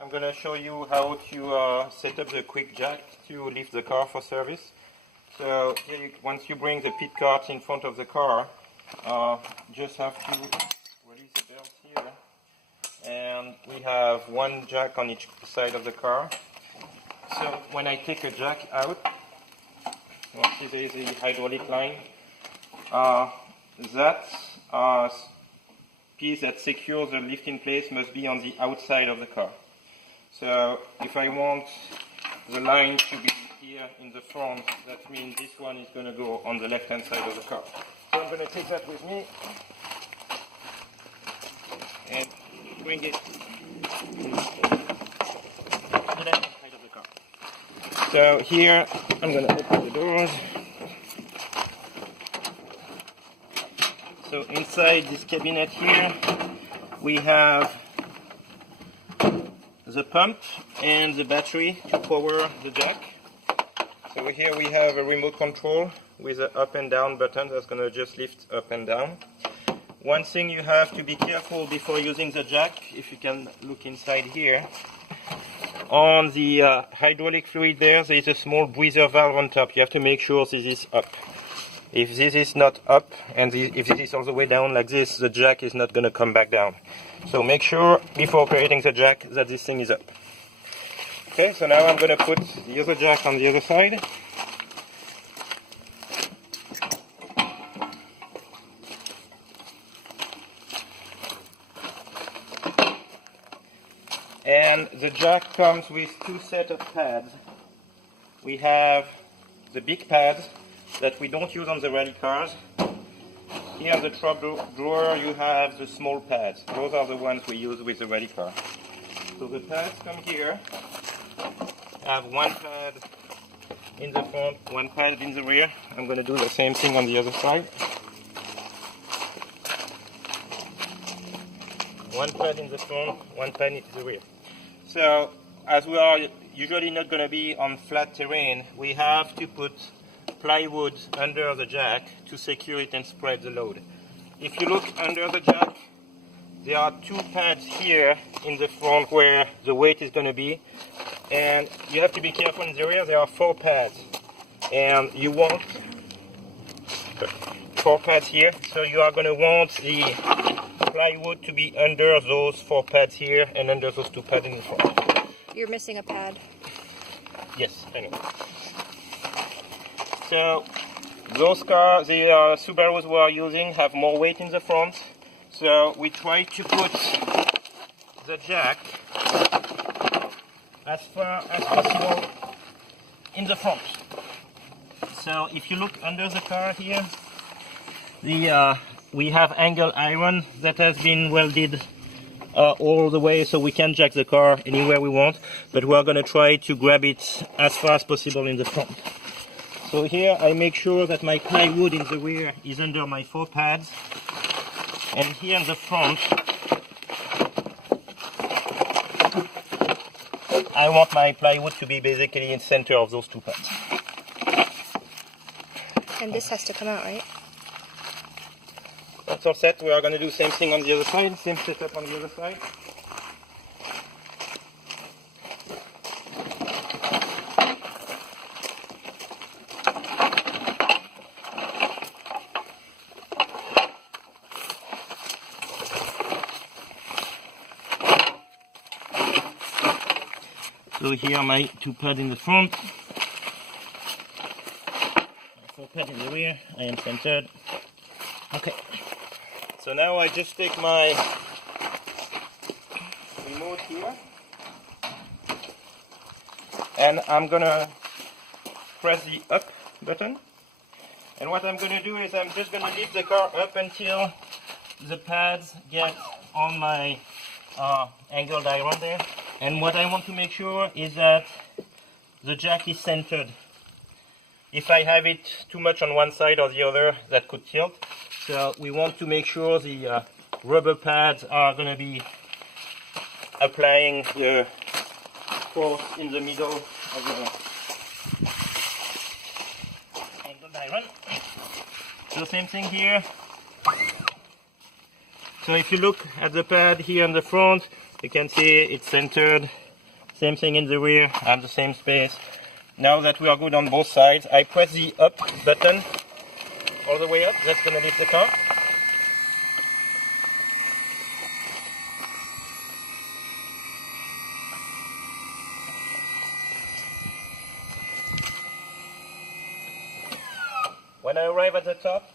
I'm going to show you how to set up the QuickJack to lift the car for service. So here once you bring the pit cart in front of the car, just have to release the belt here, and we have one jack on each side of the car. So when I take a jack out, you see there is a hydraulic line. That piece that secures the lift in place must be on the outside of the car. So if I want the line to be here in the front, that means this one is going to go on the left hand side of the car. So I'm going to take that with me and bring it to the left hand side of the car. So here I'm going to open the doors. So inside this cabinet here we have the pump and the battery to power the jack. So here we have a remote control with an up and down button that's going to just lift up and down. One thing you have to be careful before using the jack, if you can look inside here, on the hydraulic fluid there is a small breather valve on top. You have to make sure this is up. If this is not up and if this is all the way down like this, the jack is not going to come back down. So make sure before operating the jack that this thing is up. Okay, so now I'm going to put the other jack on the other side. And the jack comes with two sets of pads. We have the big pads that we don't use on the rally cars. Here in the truck drawer you have the small pads. Those are the ones we use with the rally car. So the pads come here. I have one pad in the front, one pad in the rear. I'm going to do the same thing on the other side. One pad in the front, one pad in the rear. So as we are usually not going to be on flat terrain, we have to put plywood under the jack to secure it and spread the load. If you look under the jack, there are two pads here in the front where the weight is going to be, and you have to be careful in the rear. There are four pads, and you want four pads here, so you are going to want the plywood to be under those four pads here and under those two pads in the front. You're missing a pad. Yes, I know. So those cars, the Subarus we are using have more weight in the front, so we try to put the jack as far as possible in the front. So if you look under the car here, we have angle iron that has been welded all the way, so we can jack the car anywhere we want, but we are going to try to grab it as far as possible in the front. So here I make sure that my plywood in the rear is under my four pads, and here in the front I want my plywood to be basically in the center of those two pads. And this has to come out, right? That's all set. We are going to do the same thing on the other side, same setup on the other side. So here are my two pads in the front, four pads in the rear. I am centered. Okay. So now I just take my remote here and I'm gonna press the up button. And what I'm gonna do is I'm just gonna lift the car up until the pads get on my angled iron there. And what I want to make sure is that the jack is centered. If I have it too much on one side or the other, that could tilt. So we want to make sure the rubber pads are going to be applying the force in the middle of the angled iron. So same thing here. So if you look at the pad here in the front, you can see it's centered Same thing in the rear, at the same space. Now that we are good on both sides, I press the up button all the way up. That's going to lift the car. When I arrive at the top,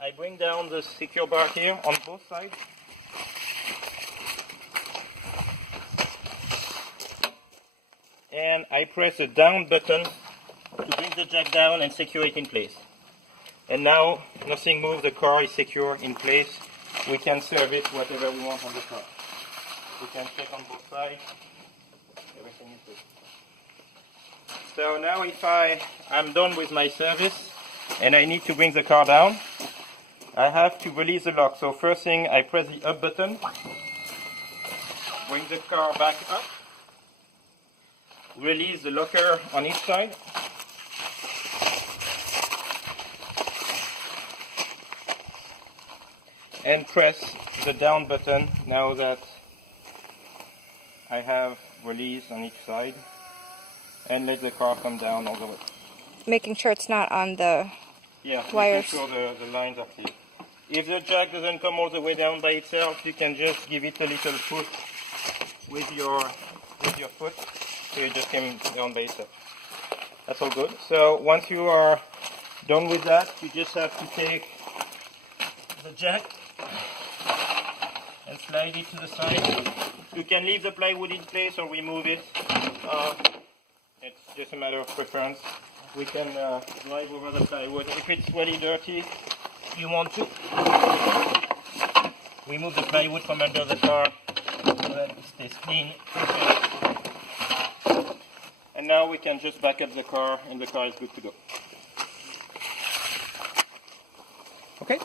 I bring down the secure bar here on both sides. And I press the down button to bring the jack down and secure it in place. And now nothing moves, the car is secure in place. We can service whatever we want on the car. We can check on both sides. Everything is good. So now if I'm done with my service and I need to bring the car down, I have to release the lock. So first thing, I press the up button, bring the car back up, release the locker on each side, and press the down button now that I have release on each side, and let the car come down all the way. Making sure it's not on the wires. Making sure the lines are clear. If the jack doesn't come all the way down by itself, you can just give it a little push with your foot, so it just came down by itself. That's all good. So once you are done with that, you just have to take the jack and slide it to the side. You can leave the plywood in place or remove it. It's just a matter of preference. We can drive over the plywood. If it's really dirty, you want to remove the plywood from under the car so that it stays clean. And now we can just back up the car and the car is good to go. Okay?